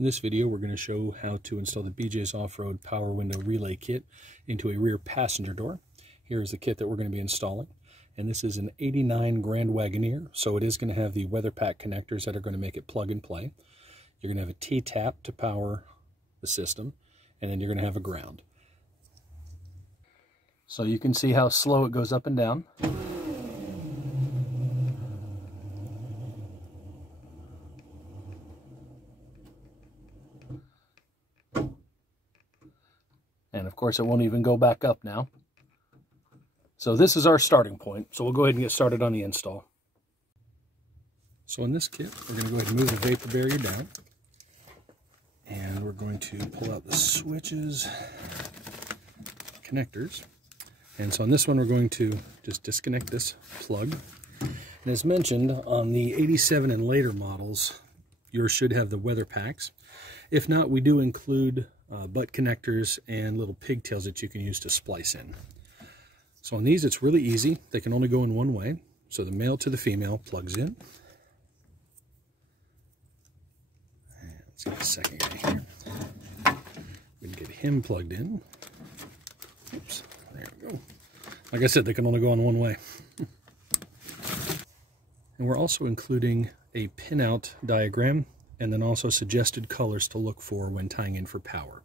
In this video, we're going to show how to install the BJ's Off-Road Power Window Relay Kit into a rear passenger door. Here's the kit that we're going to be installing. And this is an '89 Grand Wagoneer, so it is going to have the weather pack connectors that are going to make it plug and play. You're going to have a T-tap to power the system, and then you're going to have a ground. So you can see how slow it goes up and down. And of course it won't even go back up now. So this is our starting point. So we'll go ahead and get started on the install. So in this kit, we're going to go ahead and move the vapor barrier down. And we're going to pull out the switches, connectors. And so on this one, we're going to just disconnect this plug. And as mentioned, on the 87 and later models, yours should have the weather packs. If not, we do include butt connectors and little pigtails that you can use to splice in. So on these, it's really easy. They can only go in one way. So the male to the female plugs in. And let's get a second guy here. We can get him plugged in. Oops, there we go. Like I said, they can only go on one way. And we're also including a pinout diagram and then also suggested colors to look for when tying in for power.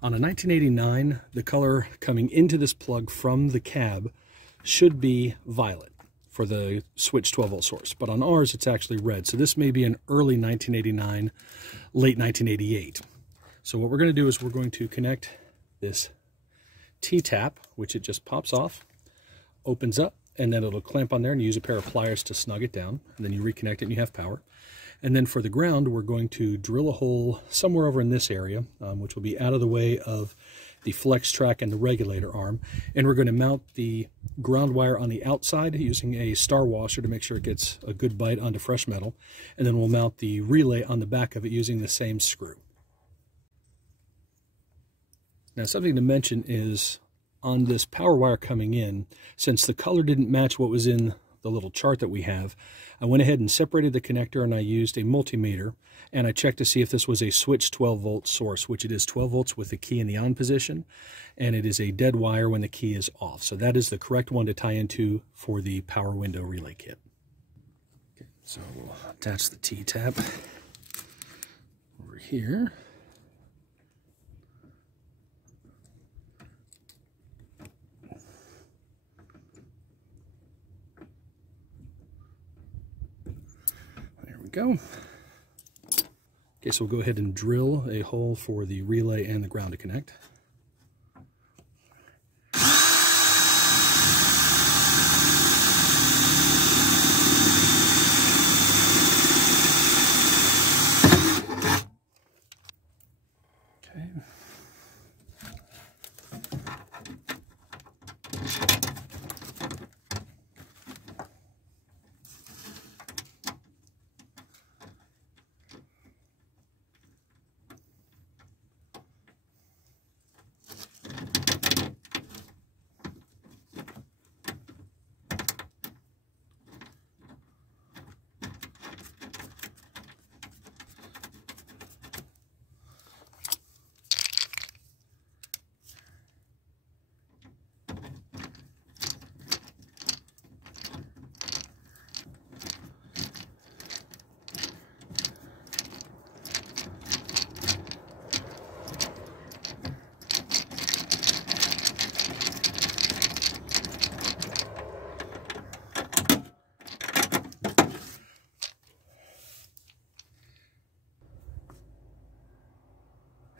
On a 1989, the color coming into this plug from the cab should be violet for the switch 12-volt source, but on ours it's actually red. So this may be an early 1989, late 1988. So what we're going to do is we're going to connect this T-tap, which it just pops off, opens up, and then it'll clamp on there and you use a pair of pliers to snug it down, and then you reconnect it and you have power. And then for the ground, we're going to drill a hole somewhere over in this area, which will be out of the way of the flex track and the regulator arm. And we're going to mount the ground wire on the outside using a star washer to make sure it gets a good bite onto fresh metal. And then we'll mount the relay on the back of it using the same screw. Now, something to mention is on this power wire coming in, since the color didn't match what was in the little chart that we have, I went ahead and separated the connector and I used a multimeter and I checked to see if this was a switch 12-volt source, which it is 12 volts with the key in the on position, and it is a dead wire when the key is off. So that is the correct one to tie into for the power window relay kit. Okay, so we'll attach the T-tap over here. Go. Okay, so we'll go ahead and drill a hole for the relay and the ground to connect. Okay.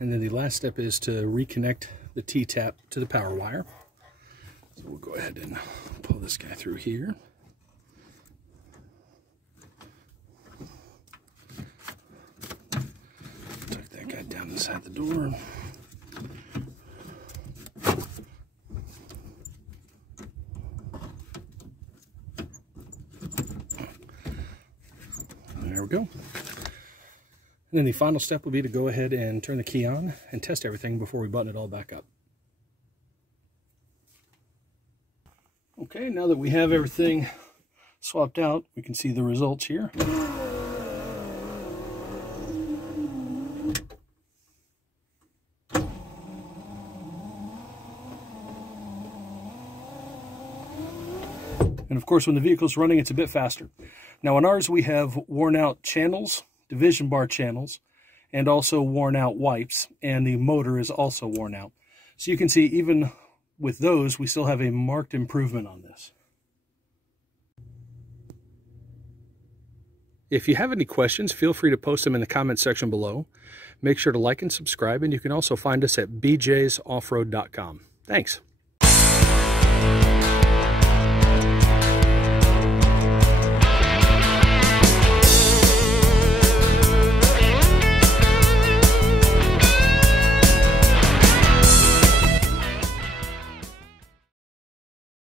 And then the last step is to reconnect the T-tap to the power wire. So we'll go ahead and pull this guy through here. Tuck that guy down inside the door. There we go. And then the final step will be to go ahead and turn the key on and test everything before we button it all back up. Okay, now that we have everything swapped out, we can see the results here. And of course, when the vehicle's running, it's a bit faster. Now on ours, we have worn out channels, division bar channels, and also worn out wipes, and the motor is also worn out. So you can see even with those, we still have a marked improvement on this. If you have any questions, feel free to post them in the comment section below. Make sure to like and subscribe, and you can also find us at bjsoffroad.com. Thanks.